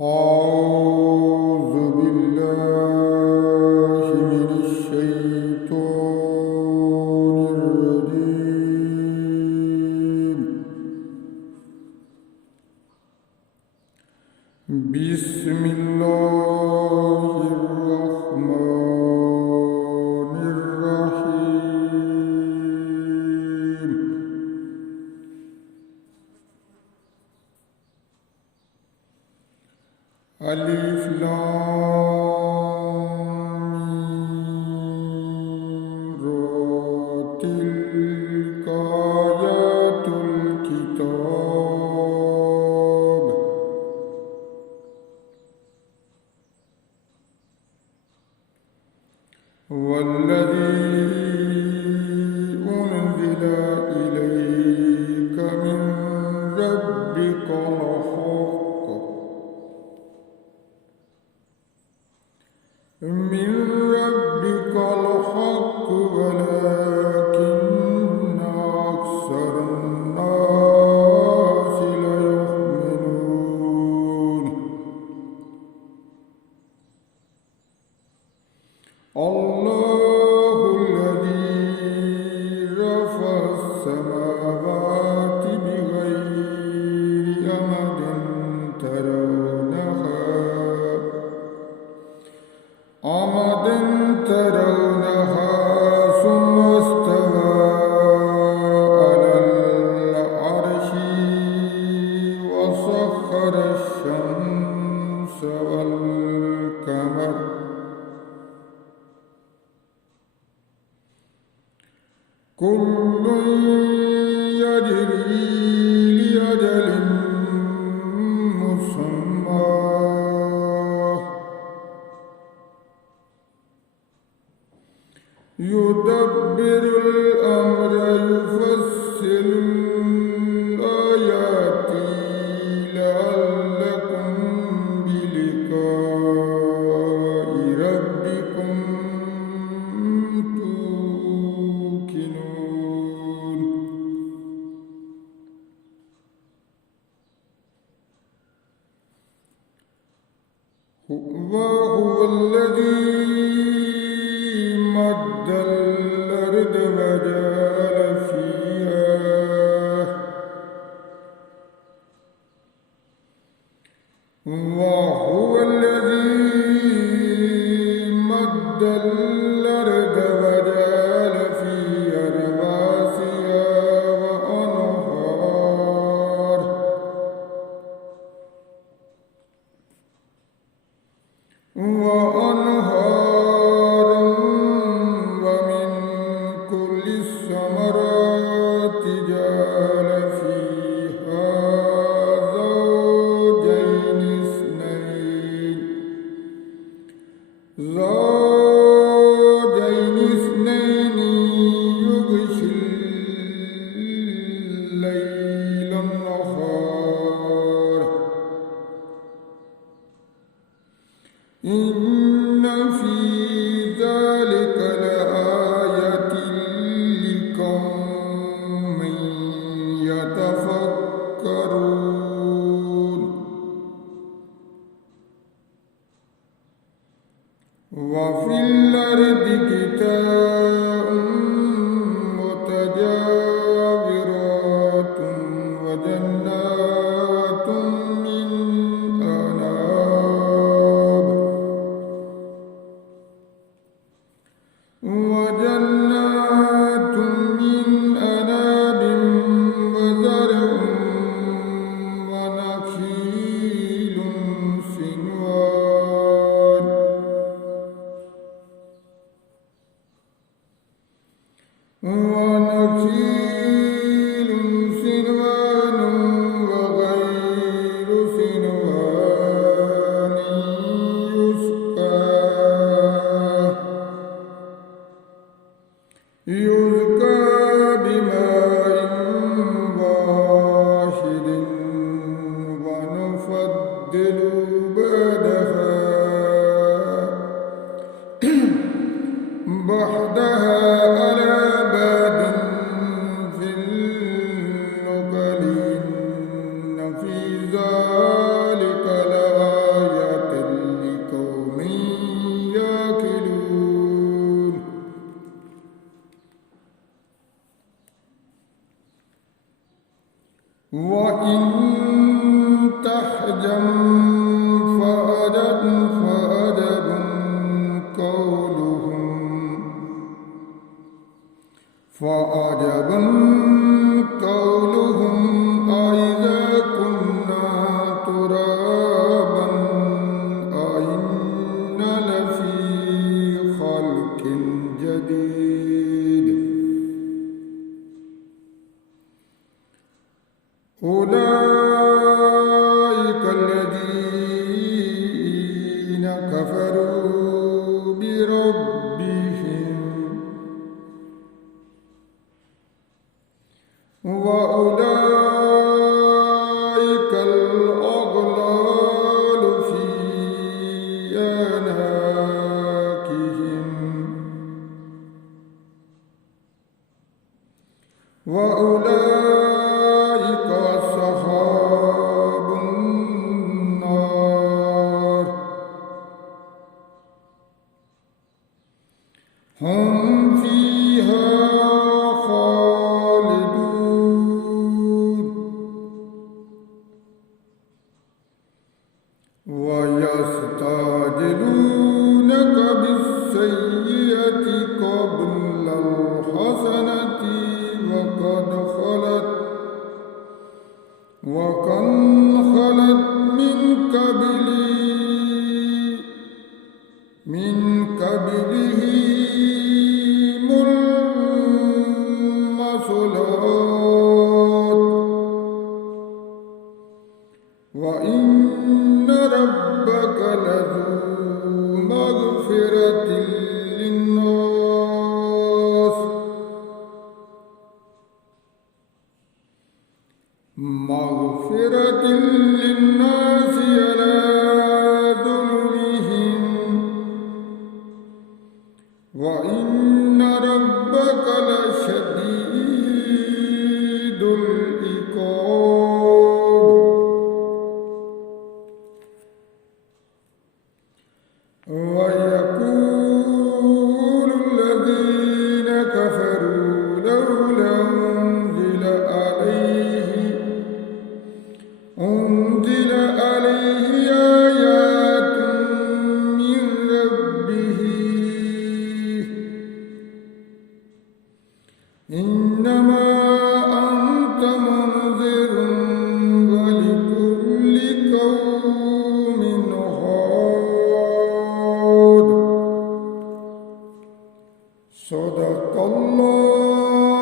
أعوذ بالله من الشيطان الرجيم. بسم الله الرحمن الرحيم. ألف لام ميم را تلك آيات الكتاب والذي أنزل إليك من ربك الحق ولكن أكثر الناس لا يؤمنون. الله الذي رفع السماوات بغير أمد ترونها ثم استوى على العرش وسخر الشمس والقمر كل يجري لأجل مسمى يدبر الأمر يفصل الآيات لعلكم بلقاء ربكم توقنون. وهو الذي مد الأرض وجعل فيها رواسي وأنهارا ومن كل الثمرات جعل فيها زوجين اثنين يغشي الليل النهار إن في ذلك لآية لقوم يتفكرون. وفي الأرض قطع متجاورات وجنات من أعناب وزرع ونخيل سنوان وغير سنوان يسقى بماء واحد ونفضل بعدها على بعد في النقل إن في ذلك لآية ويستعجلونك بالسيئة قبل الحسنة وقد خلت من قبلهم المثلات وإن ربك لذو مغفرة للناس على ظلمهم وإن ربك لشديد العقاب ويقول الذين كفروا لولا أنزل عليه آيات من ربه إنما أنت منذر ولكل قوم هاد صدق الله